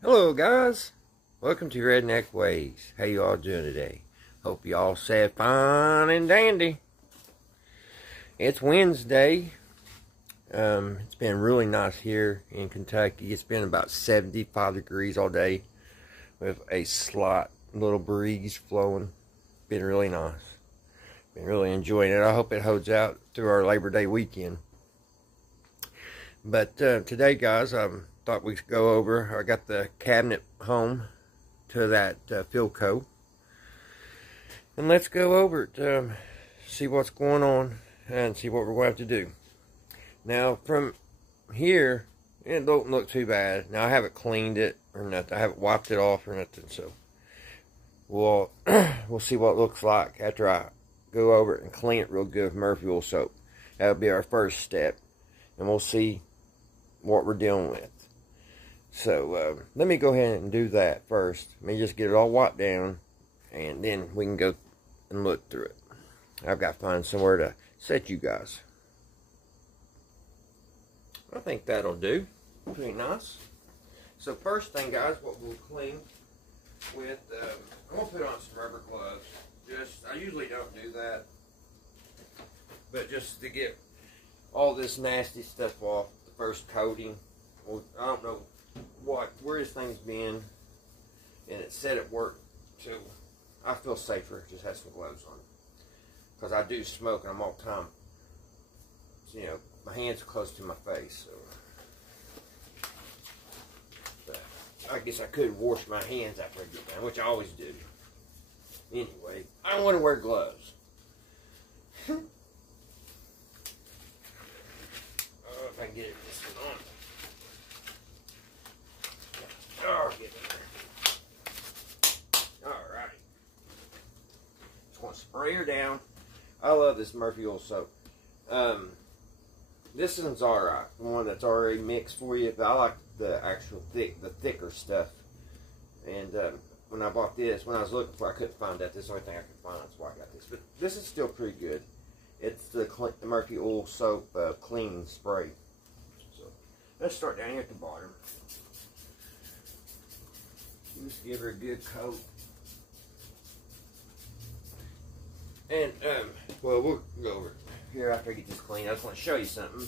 Hello guys, welcome to Redneck Ways. How you all doing today? Hope you all said fine and dandy. It's Wednesday. It's been really nice here in Kentucky. It's been about 75 degrees all day with a slight little breeze flowing. Been really nice. Been really enjoying it. I hope it holds out through our Labor Day weekend. But today, guys, thought we'd go over. I got the cabinet home to that Philco, and let's go over it, see what's going on and see what we're going to have to do. Now, from here, it don't look too bad. Now, I haven't cleaned it or nothing. I haven't wiped it off or nothing, so we'll see what it looks like after I go over it and clean it real good with Murphy oil soap. That'll be our first step, and we'll see what we're dealing with. So let me go ahead and do that first. Let me just get it all wiped down, and then we can go and look through it. I've got to find somewhere to set you guys. I think that'll do. Pretty nice. So first thing, guys, what we'll clean with, I'm going to put on some rubber gloves. I usually don't do that, but just to get all this nasty stuff off the first coating. Well, I don't know where this thing's been, and it said it worked, so I feel safer just have some gloves on, because I do smoke and I'm all the time, you know, my hands are close to my face, so but I guess I could wash my hands after I get down, which I always do. Anyway, I don't want to wear gloves. Oh, if I can get it this one on. Oh, get in there. Alright. Just want to spray her down. I love this Murphy oil soap. This one's alright. The one that's already mixed for you. But I like the actual thicker stuff. And when I bought this, when I was looking for it, I couldn't find that. This is the only thing I could find. That's why I got this. But this is still pretty good. It's the Murphy oil soap clean spray. So let's start down here at the bottom. Just give her a good coat. And, well, we'll go over here after I get this clean. I just want to show you something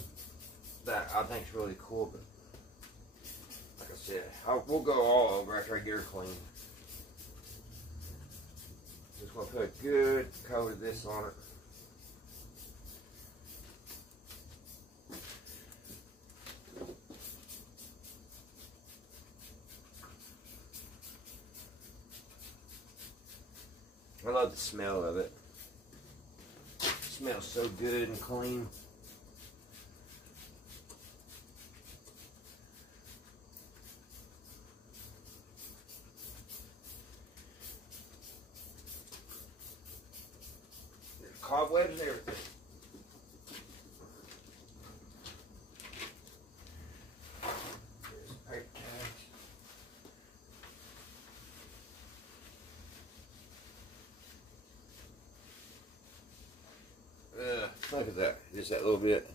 that I think is really cool, but like I said, we'll go all over after I get her clean. Just want to put a good coat of this on it. I love the smell of it. It smells so good and clean. There's cobwebs and everything. There's paper tags. Look at that, just that little bit.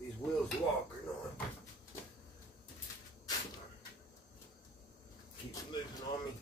These wheels walk or not. Keeps moving on me.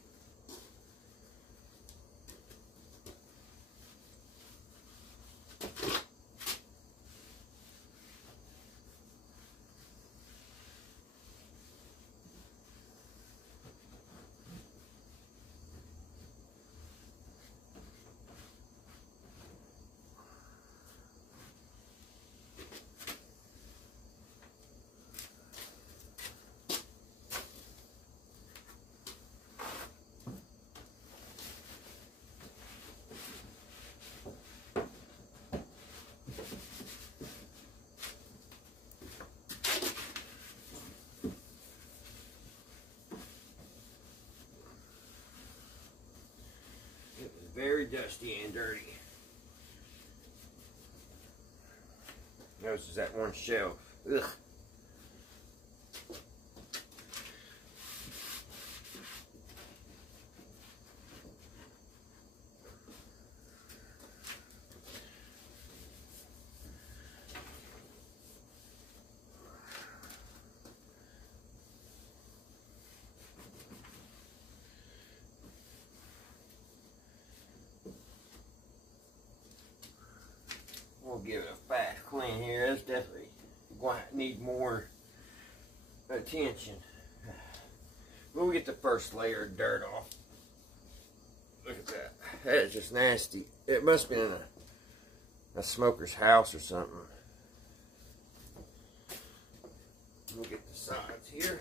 very dusty and dirty. Notice that one shelf. Ugh. We'll give it a fast clean here. That's definitely going to need more attention. We'll get the first layer of dirt off. Look at that. That is just nasty. It must have been in a smoker's house or something. We'll get the sides here.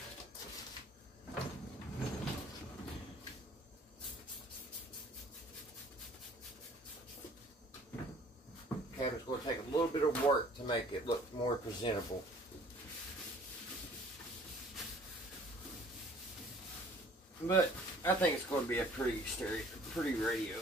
Cabinet's going to take a little bit of work to make it look more presentable. But I think it's going to be a pretty radio.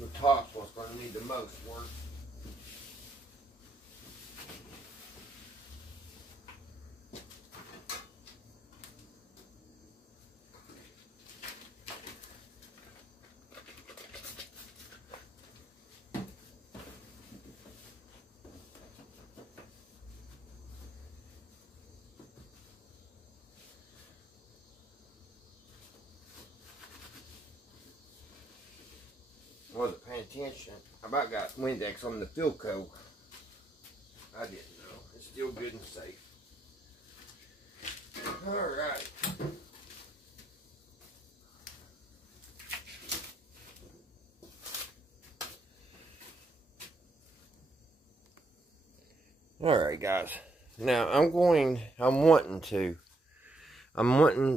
The top's what's going to need the most work. Wasn't paying attention. I about got Windex on the Philco. I didn't know. It's still good and safe. Alright. Alright guys. Now I'm wanting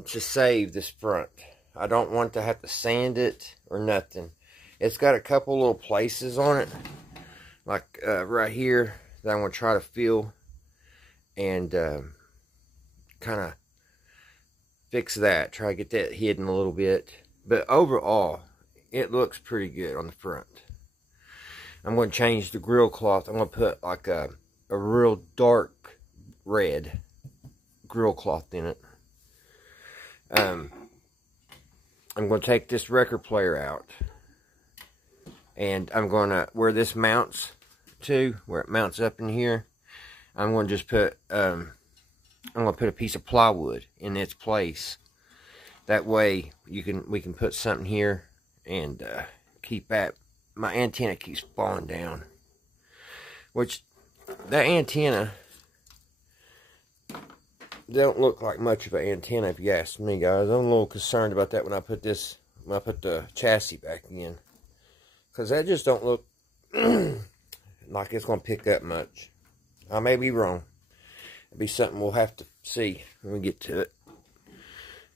to save this front. I don't want to have to sand it or nothing. It's got a couple little places on it, like right here, that I'm going to try to fill and kind of fix that. Try to get that hidden a little bit. But overall, it looks pretty good on the front. I'm going to change the grill cloth. I'm going to put like a real dark red grill cloth in it. I'm going to take this record player out. And I'm going to, where this mounts to, where it mounts up in here, I'm going to just put, I'm going to put a piece of plywood in its place. That way, we can put something here and keep that. My antenna keeps falling down. Which, that antenna don't look like much of an antenna if you ask me, guys. I'm a little concerned about that when I put the chassis back in. Because that just don't look like it's going to pick up much. I may be wrong. It'll be something we'll have to see when we get to it.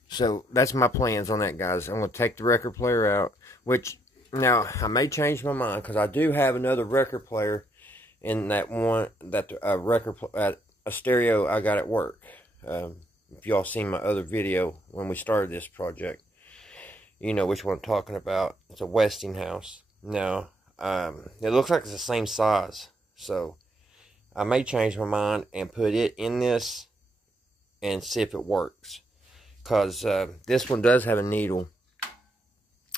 So, that's my plans on that, guys. I'm going to take the record player out. Which, now, I may change my mind. Because I do have another record player in that one, a stereo I got at work. If y'all seen my other video when we started this project, you know which one I'm talking about. It's a Westinghouse. Now, it looks like it's the same size, so I may change my mind and put it in this and see if it works, because this one does have a needle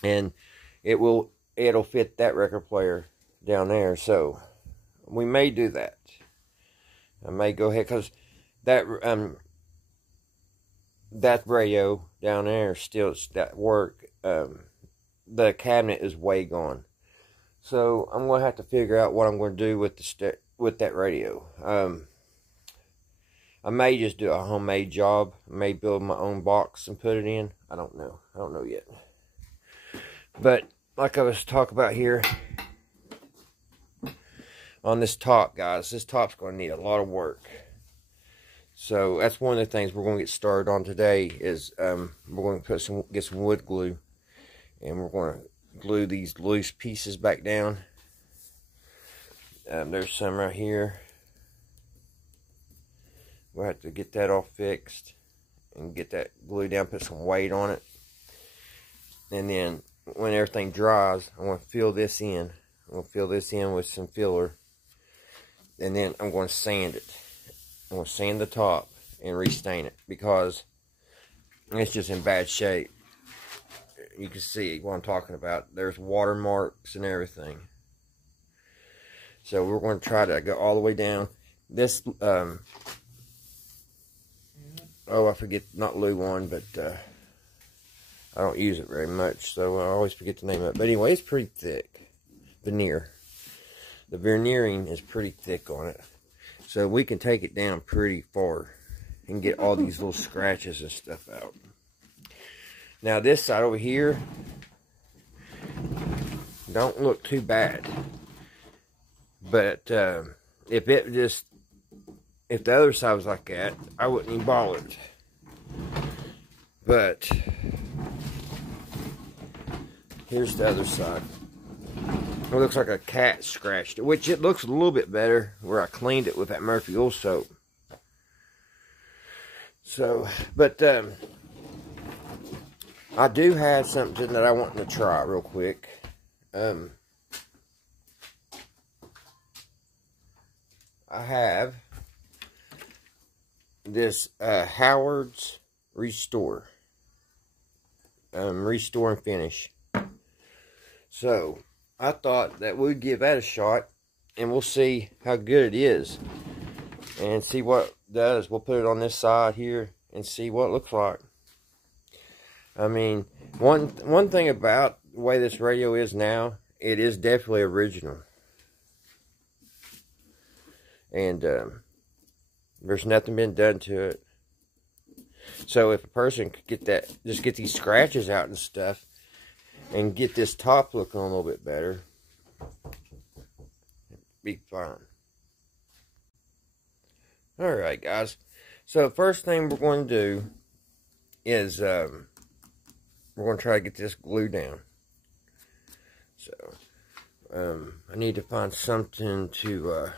and it'll fit that record player down there. So we may do that. I may go ahead, because that radio down there still that work. The cabinet is way gone, so I'm gonna have to figure out what I'm gonna do with that radio. I may just do a homemade job. I may build my own box and put it in. I don't know. I don't know yet. But like I was talking about here on this top, guys, this top's going to need a lot of work. So that's one of the things we're going to get started on today. Is we're going to get some wood glue, and we're going to glue these loose pieces back down. There's some right here. We'll have to get that all fixed and get that glue down, put some weight on it. And then when everything dries, I'm going to fill this in. I'm going to fill this in with some filler. And then I'm going to sand it. I'm going to sand the top and restain it, because it's just in bad shape. You can see what I'm talking about. There's watermarks and everything. So we're going to try to go all the way down. This, oh, I forget, not Luan, but I don't use it very much, so I always forget the name of it. But anyway, it's pretty thick. Veneer. The veneering is pretty thick on it. So we can take it down pretty far and get all these little scratches and stuff out. Now this side over here don't look too bad. But if the other side was like that, I wouldn't even bother it. But here's the other side. It looks like a cat scratched it, which it looks a little bit better where I cleaned it with that Murphy oil soap. So, but I do have something that I want to try real quick. I have this Howard's Restore. Restore and Finish. So I thought that we'd give that a shot, and we'll see how good it is and see what it does. We'll put it on this side here and see what it looks like. I mean, one thing about the way this radio is now, it is definitely original. And there's nothing been done to it. So if a person could get that, just get these scratches out and stuff, and get this top looking a little bit better, it'd be fine. Alright, guys. So first thing we're going to do is we're going to try to get this glue down. So I need to find something to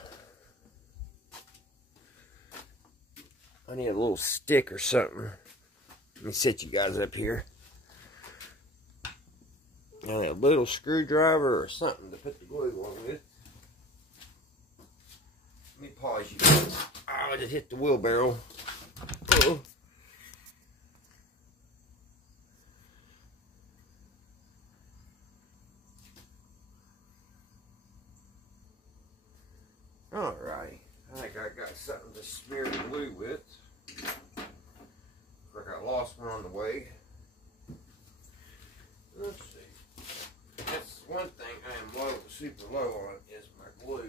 I need a little stick or something. Let me set you guys up here. I need a little screwdriver or something to put the glue on with. Let me pause you guys. Oh, I just hit the wheelbarrow. Oh. Alright. I think I got something to smear the glue with. Looks like I lost one on the way. Let's see. That's one thing I am super low on, is my glue.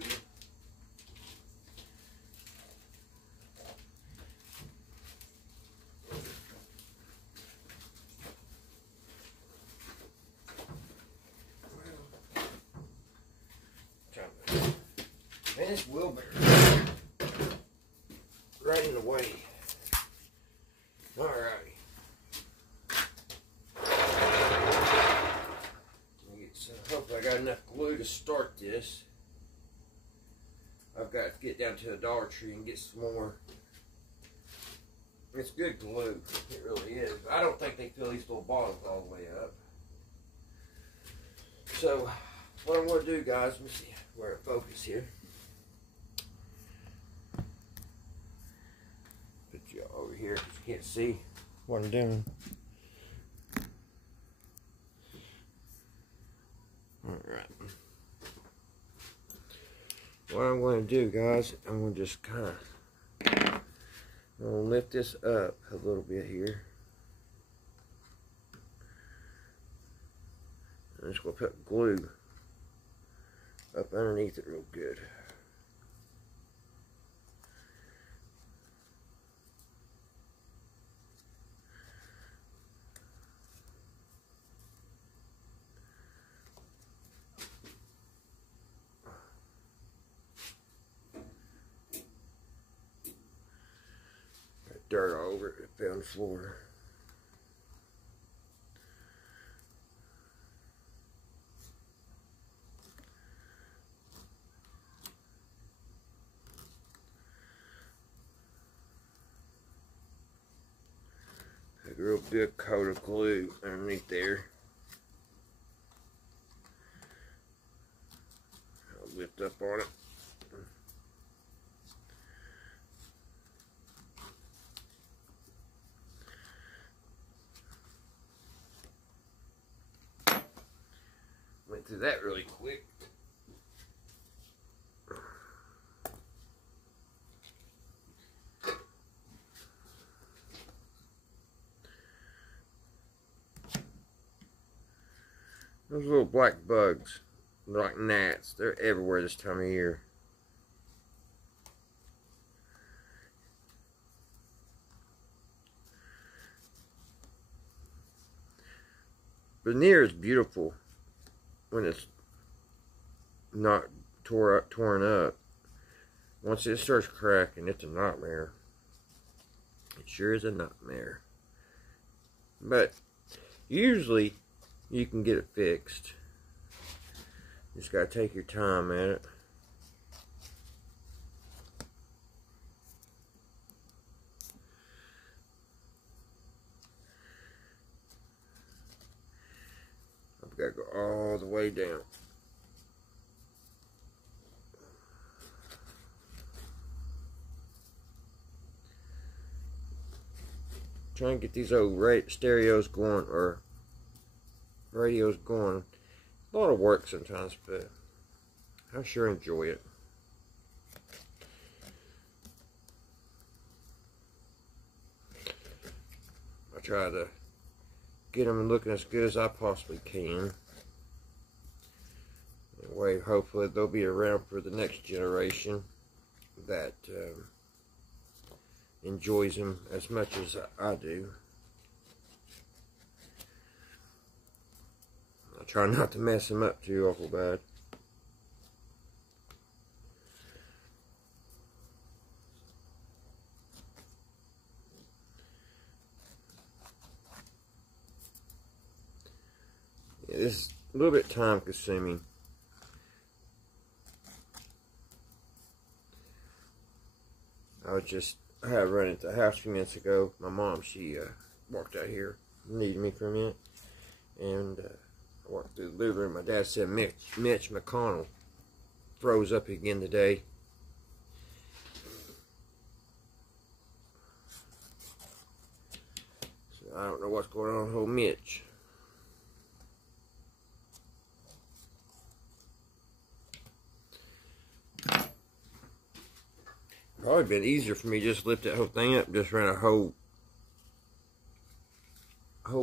Man, this wheelbarrow right in the way. Alright. Hopefully I got enough glue to start this. I've got to get down to the Dollar Tree and get some more. It's good glue. It really is. I don't think they fill these little bottles all the way up. So, what I'm going to do, guys, let me see where to focus here. Put you over here because you can't see what I'm doing. Alright. What I'm going to do, guys, I'm going to just kind of lift this up a little bit here. I'm just going to put glue up underneath it real good. Dirt all over it, it fell on the floor. Take a real big coat of glue underneath there. I'll lift up on it. Went through that really quick. Those little black bugs, they're like gnats. They're everywhere this time of year. Veneer is beautiful when it's not torn up. Once it starts cracking, it's a nightmare. It sure is a nightmare. But usually you can get it fixed. You just gotta take your time at it. I've got to go all the way down. Trying to get these old stereos going, or radios going. A lot of work sometimes, but I sure enjoy it. I try to get them looking as good as I possibly can. Anyway, hopefully they'll be around for the next generation that enjoys them as much as I do. I try not to mess them up too awful bad. Yeah, this is a little bit time consuming. I had run into the house a few minutes ago. My mom, she walked out here, needed me for a minute, and I walked through the living room. My dad said Mitch McConnell froze up again today. So I don't know what's going on with old Mitch. Probably been easier for me to just lift that whole thing up, just run a whole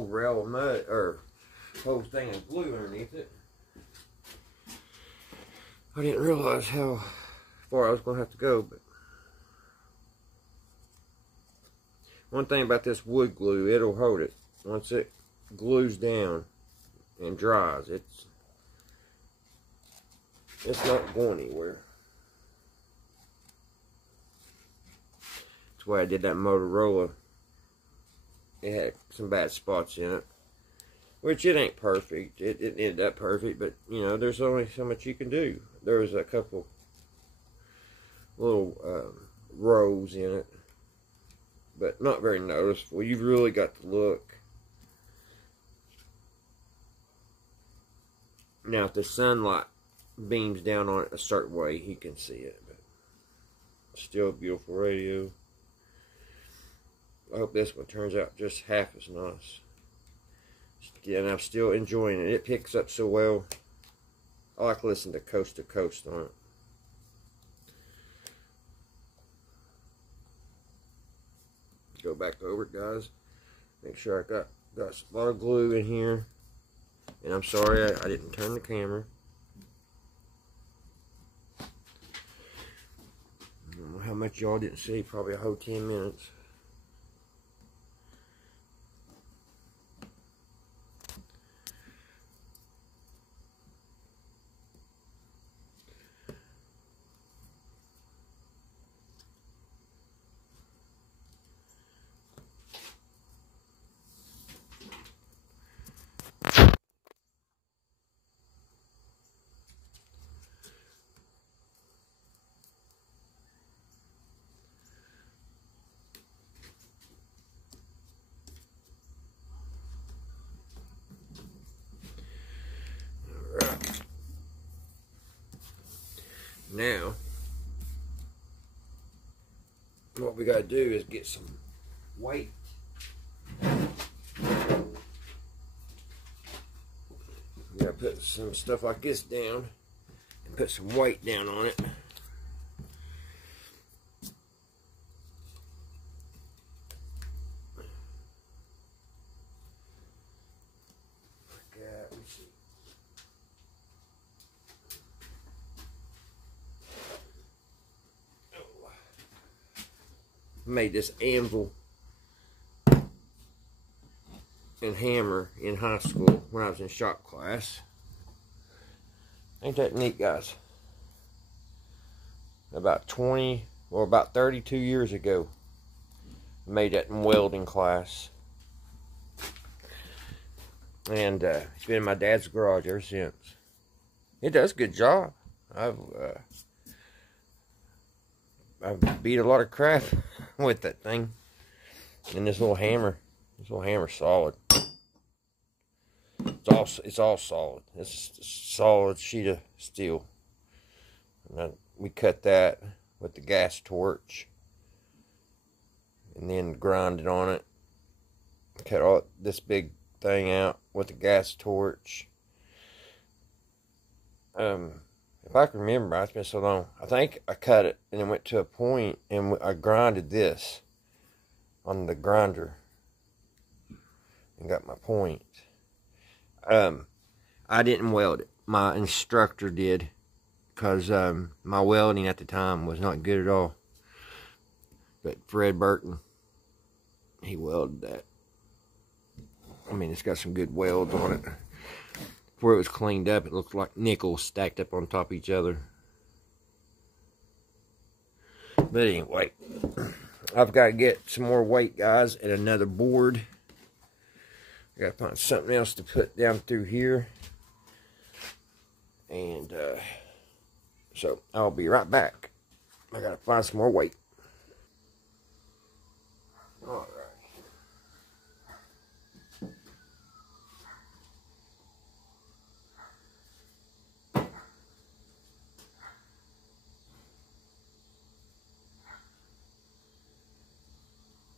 rail of mud, or whole thing of glue underneath it. I didn't realize how far I was going to have to go, but one thing about this wood glue, it'll hold it. Once it glues down and dries, it's not going anywhere. That's why I did that Motorola. It had some bad spots in it, which it ain't perfect. It ended up perfect, but you know, there's only so much you can do. There was a couple little rows in it, but not very noticeable. You've really got to look. Now, if the sunlight beams down on it a certain way, you can see it. But still a beautiful radio. I hope this one turns out just half as nice. Yeah, and I'm still enjoying it. It picks up so well. I like to listen to Coast on it. Go back over it, guys. Make sure I got a lot of glue in here. And I'm sorry I didn't turn the camera. I don't know how much y'all didn't see. Probably a whole 10 minutes. Alright. Now, what we got to do is get some weight. We got to put some stuff like this down and put some weight down on it. Made this anvil and hammer in high school when I was in shop class. Ain't that neat, guys? About 32 years ago, I made that in welding class. And it's been in my dad's garage ever since. It does a good job. I've beat a lot of crap with that thing. And this little hammer's solid. It's all solid. It's a solid sheet of steel. And we cut that with the gas torch, and then grinded on it. Cut all this big thing out with the gas torch. If I can remember, it's been so long. I think I cut it and then went to a point and I grinded this on the grinder and got my point. I didn't weld it. My instructor did, because my welding at the time was not good at all. But Fred Burton, he welded that. I mean, it's got some good welds on it. Before it was cleaned up, it looked like nickels stacked up on top of each other. But anyway, I've got to get some more weight, guys, and another board. I got to find something else to put down through here. And so I'll be right back. I got to find some more weight. All right.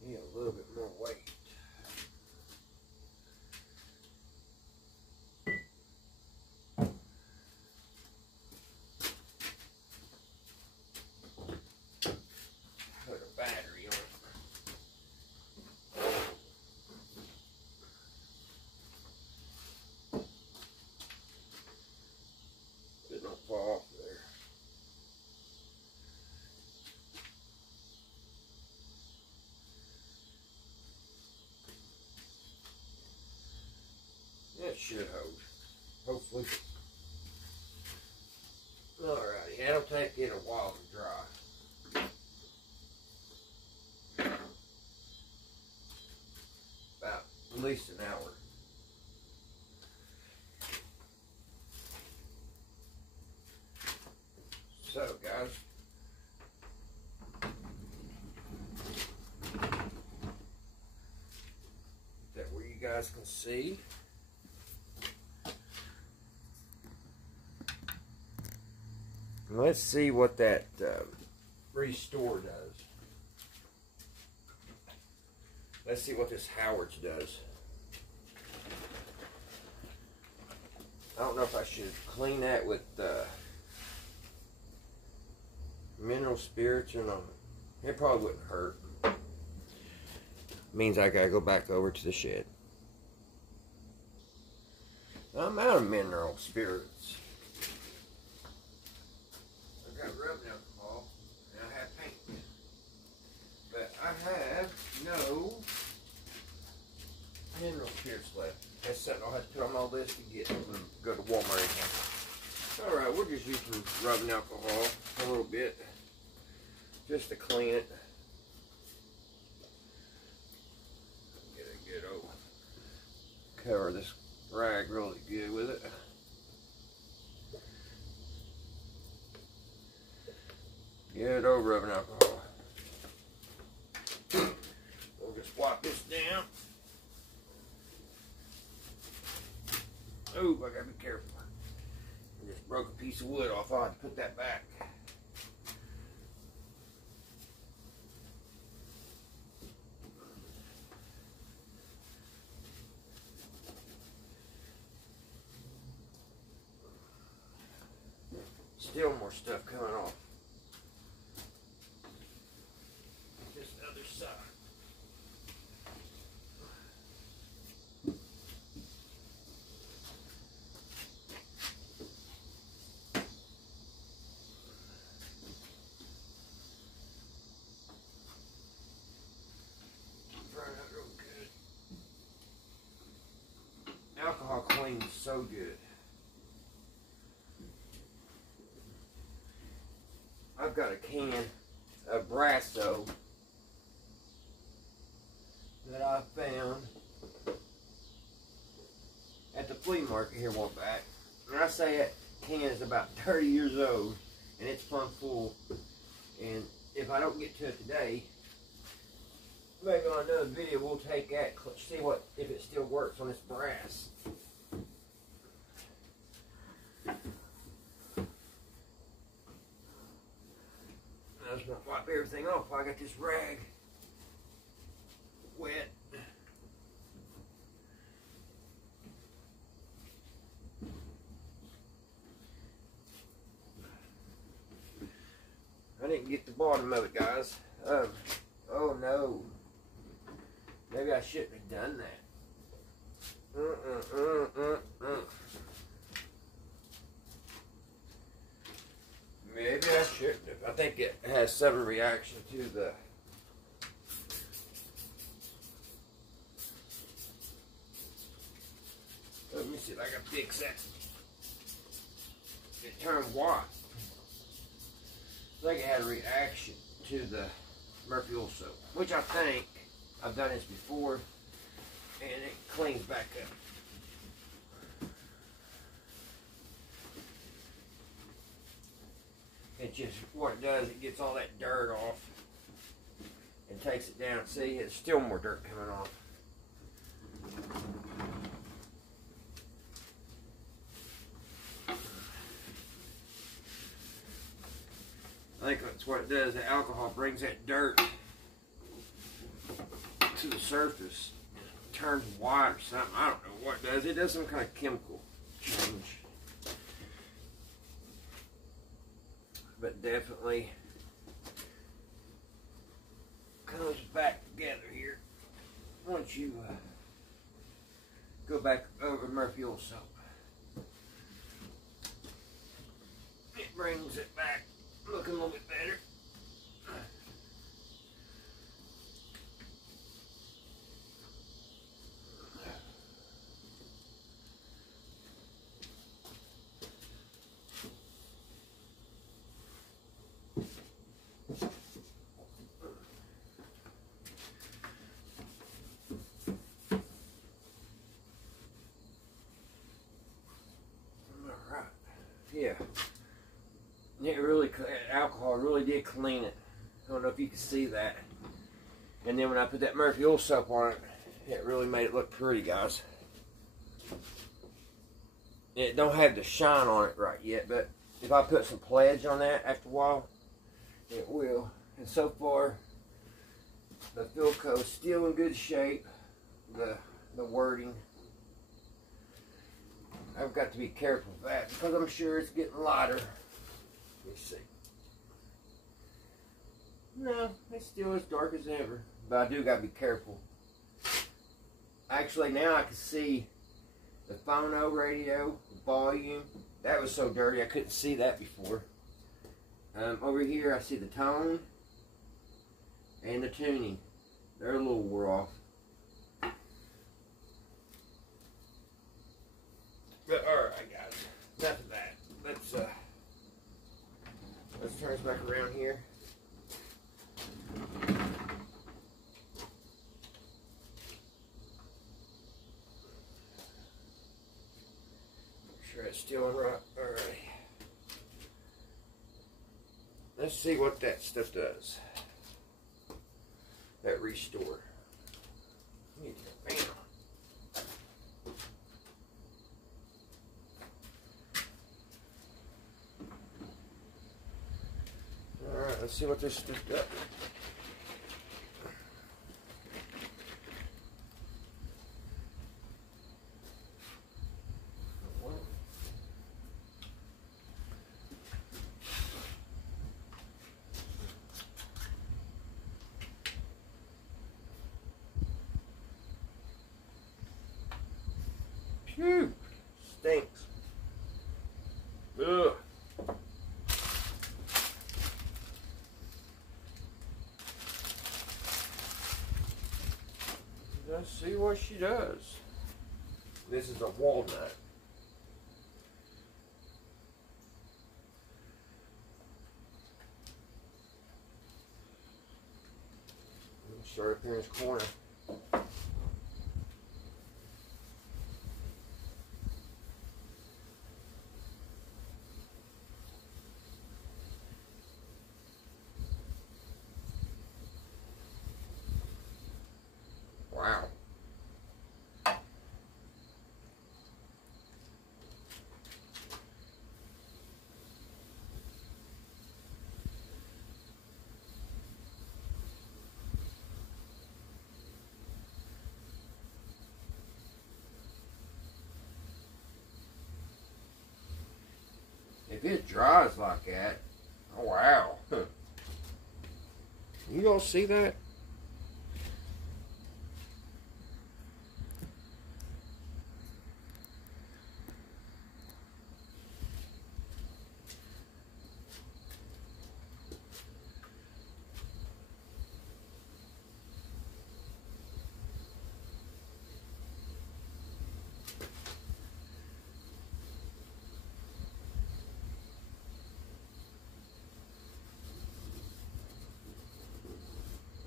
Need a little bit more weight. Put a battery on it. It don't fall off there. That should hold. Hopefully. Alrighty, that'll take it a while to dry. About at least an hour. So, guys, that where you guys can see. Let's see what that restore does. Let's see what this Howard's does. I don't know if I should clean that with mineral spirits or not. It probably wouldn't hurt. Means I gotta go back over to the shed. I'm out of mineral spirits. I got rubbing alcohol and I have paint. But I have no mineral spirits left. That's something I'll have to put on my list to get and go to Walmart again. Alright, we'll just use some rubbing alcohol a little bit just to clean it. Get a good old cover this rag really good with it. Good old rubbing alcohol. We'll just wipe this down. Oh, I gotta be careful. I just broke a piece of wood off. I'll have to put that back. Still more stuff coming off. This other side. Alcohol cleans so good. I've got a can of Brasso that I found at the flea market here one back. And I say that can is about 30 years old and it's plumb full. And if I don't get to it today, maybe on another video we'll take that, see what if it still works on this brass. I just want to wipe everything off while I got this rag wet. I didn't get the bottom of it, guys. Oh no. Maybe I shouldn't have done that. Maybe I shouldn't have. I think it has some reaction to the let me see if I can fix that. It turned white. I think it had a reaction to the Murphy oil soap, which I think I've done this before, and it cleans back up. It just, what it does, it gets all that dirt off and takes it down. See, it's still more dirt coming off. I think that's what it does. The alcohol brings that dirt to the surface. It turns white or something. I don't know what it does. It does some kind of chemical change. But definitely comes back together here once you go back over Murphy oil soap. It brings it back looking a little bit better. Yeah, it really, alcohol really did clean it. I don't know if you can see that. And then when I put that Murphy oil soap on it, it really made it look pretty, guys. It don't have the shine on it right yet, but if I put some pledge on that after a while, it will. And so far, the Philco is still in good shape. The wording. I've got to be careful with that because I'm sure it's getting lighter. Let me see. No, it's still as dark as ever. But I do got to be careful. Actually, now I can see the phono radio, volume. That was so dirty I couldn't see that before. Over here I see the tone and the tuning. They're a little wore off. But alright guys, enough of that. Let's turn this back around here. Make sure it's still in right. Alright. Let's see what that stuff does. That restore. Bam. Alright, let's see what this stuff does. Phew, stinks. Ugh. Let's see what she does. This is a walnut. Start up here in this corner. Wow. If it dries like that, oh wow. You all see that?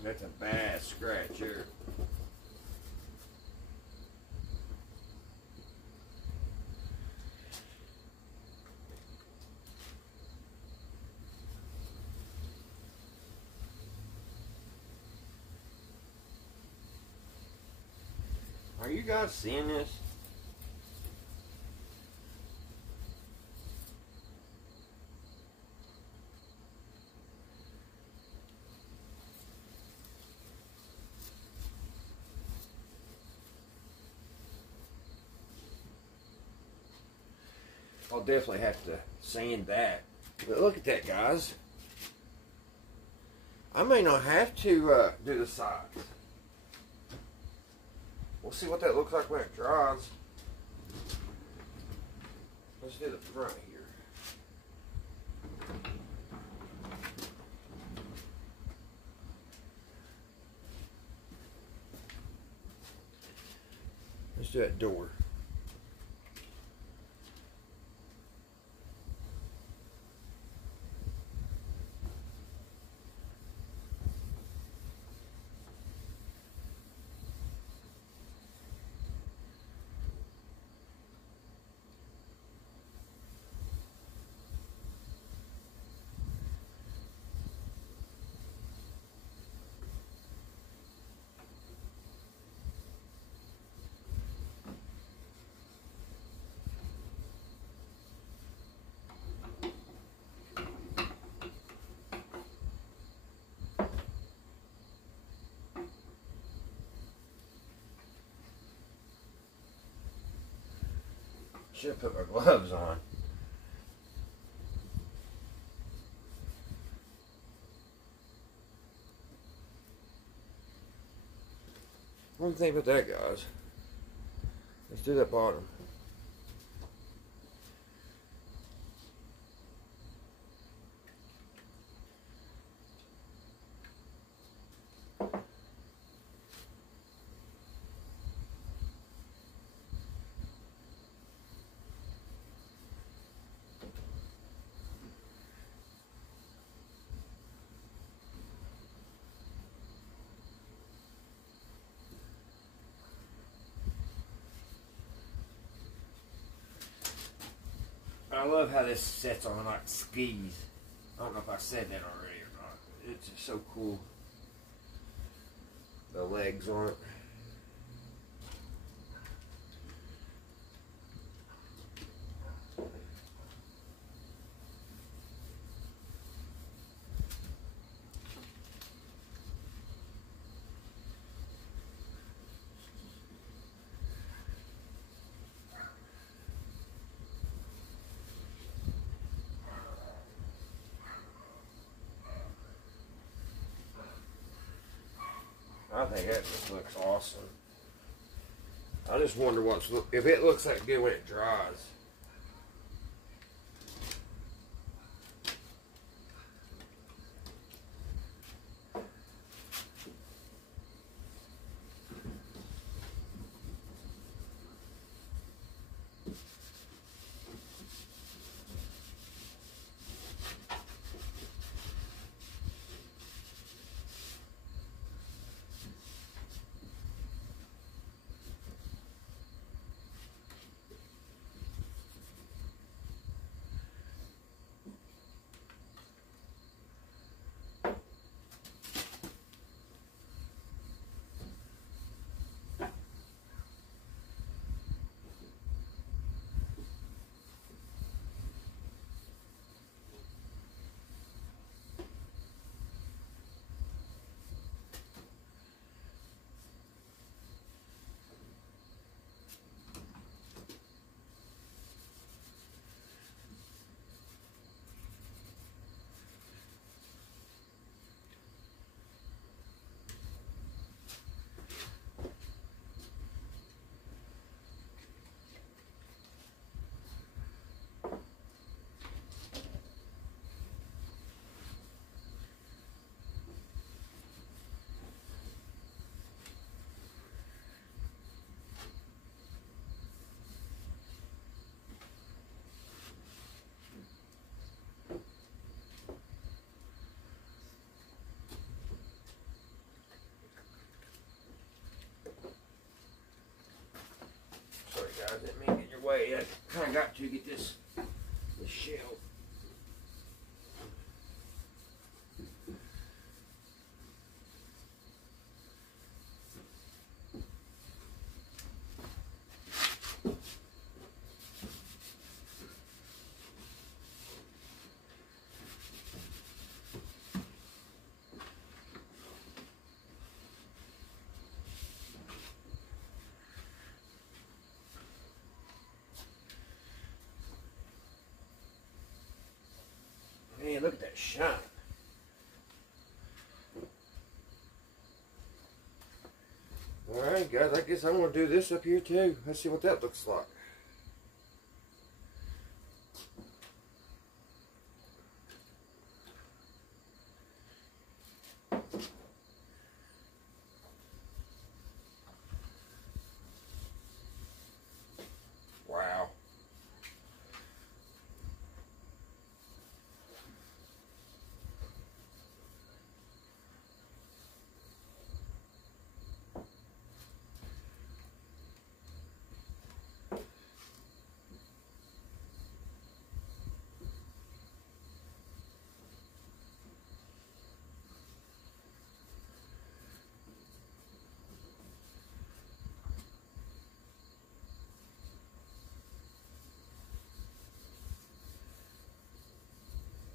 That's a bad scratch here. Are you guys seeing this? I'll definitely have to sand that. But look at that, guys. I may not have to do the sides. We'll see what that looks like when it dries. Let's do the front here. Let's do that door. Should put my gloves on. One thing about that, guys. Let's do that bottom. I love how this sits on like skis. I don't know if I said that already or not. It's just so cool. The legs on it. I think that just looks awesome. I just wonder if it looks that good when it dries. Sorry guys, didn't mean to get in your way. I kind of got to get this shell. Man, look at that shine. Alright guys, I guess I'm going to do this up here too. Let's see what that looks like. Wow.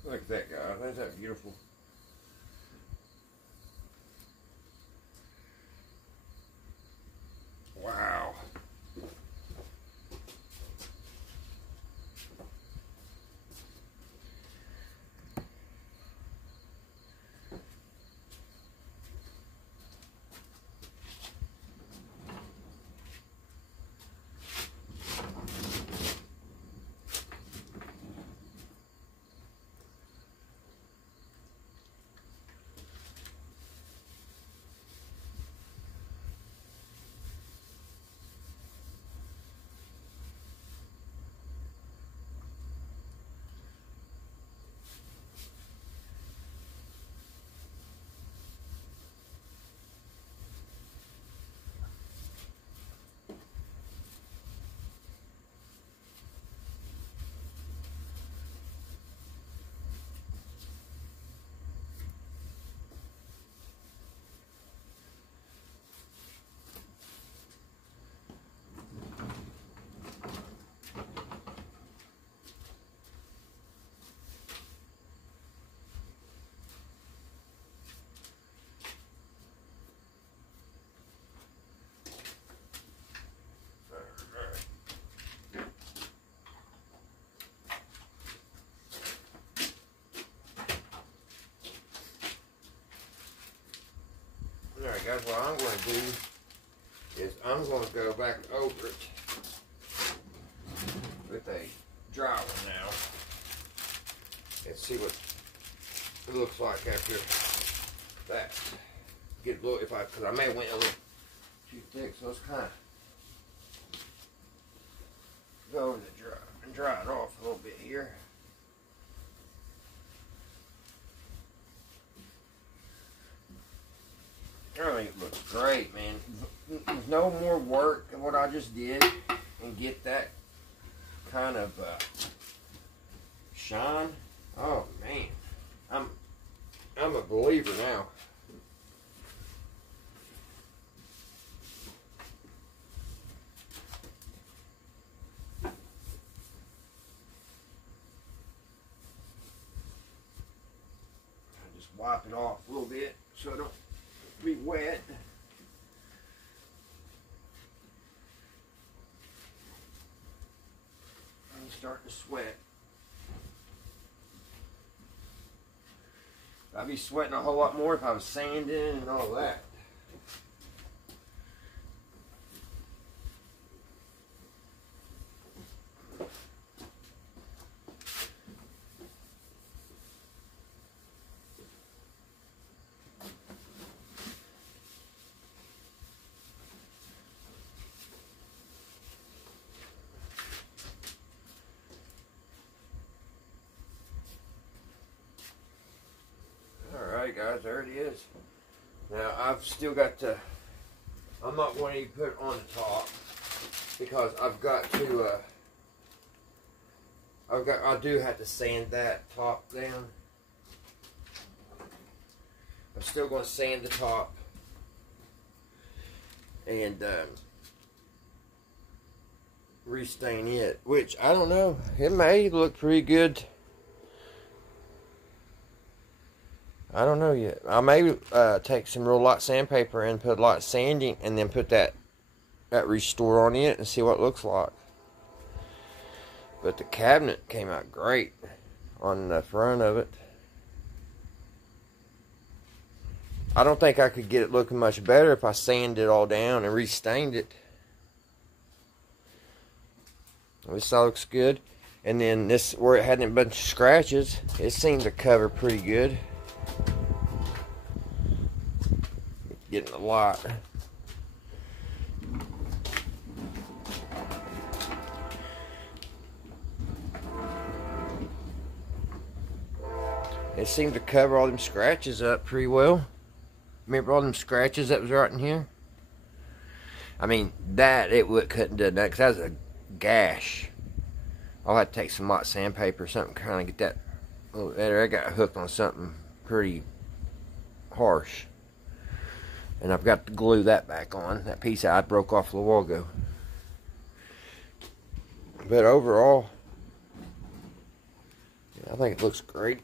Look at that, guys. Isn't that beautiful? Wow. guys, what I'm going to do is I'm going to go back over it with a dry one now and see what it looks like after that. Get a little, because I may have went a little too thick, so let's kind of go over the dry and dry it off a little bit here. I think it looks great, man. There's no more work than what I just did and get that kind of shine. Oh man, I'm a believer now. I just wipe it off a little bit so I don't be wet. I'm starting to sweat. I'd be sweating a whole lot more if I was sanding and all that. Alright guys, there it is. Now I've still got to, I'm not going to even put it on the top because I've got to, I do have to sand that top down. I'm still going to sand the top and restain it, which I don't know, it may look pretty good. I don't know yet. I may take some real light sandpaper and put a lot of sanding and then put that restore on it and see what it looks like. But the cabinet came out great on the front of it. I don't think I could get it looking much better if I sanded it all down and restained it. This all looks good. And then this, where it had a bunch of scratches, it seemed to cover pretty good. Getting a lot. It seemed to cover all them scratches up pretty well. Remember all them scratches that was right in here? I mean, that it couldn't do that because that was a gash. I'll have to take some light sandpaper or something, kind of get that a little better. I got hooked on something pretty harsh. And I've got to glue that back on. That piece I broke off a little while ago. But overall, I think it looks great.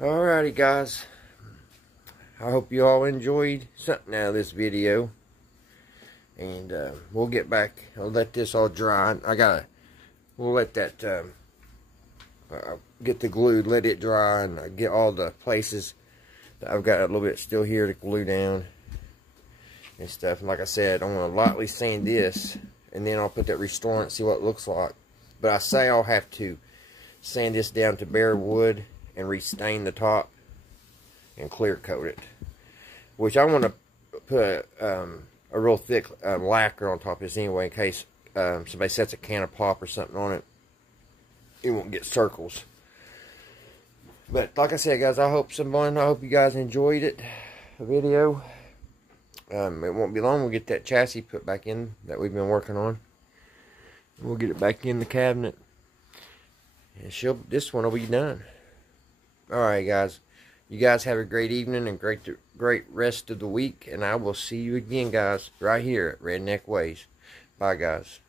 Alrighty guys. I hope you all enjoyed something out of this video. And we'll get back. I'll let this all dry. We'll let that... get the glue, let it dry, and get all the places that I've got a little bit still here to glue down and stuff. And like I said, I'm going to lightly sand this, and then I'll put that restore and see what it looks like. But I say I'll have to sand this down to bare wood and restain the top and clear coat it. Which I want to put a real thick lacquer on top of this anyway, in case somebody sets a can of pop or something on it. It won't get circles. But like I said guys, I hope you guys enjoyed it, the video. It won't be long, we'll get that chassis put back in that we've been working on. We'll get it back in the cabinet. And this one will be done. Alright guys, you guys have a great evening and great rest of the week, and I will see you again guys right here at Redneck Ways. Bye guys.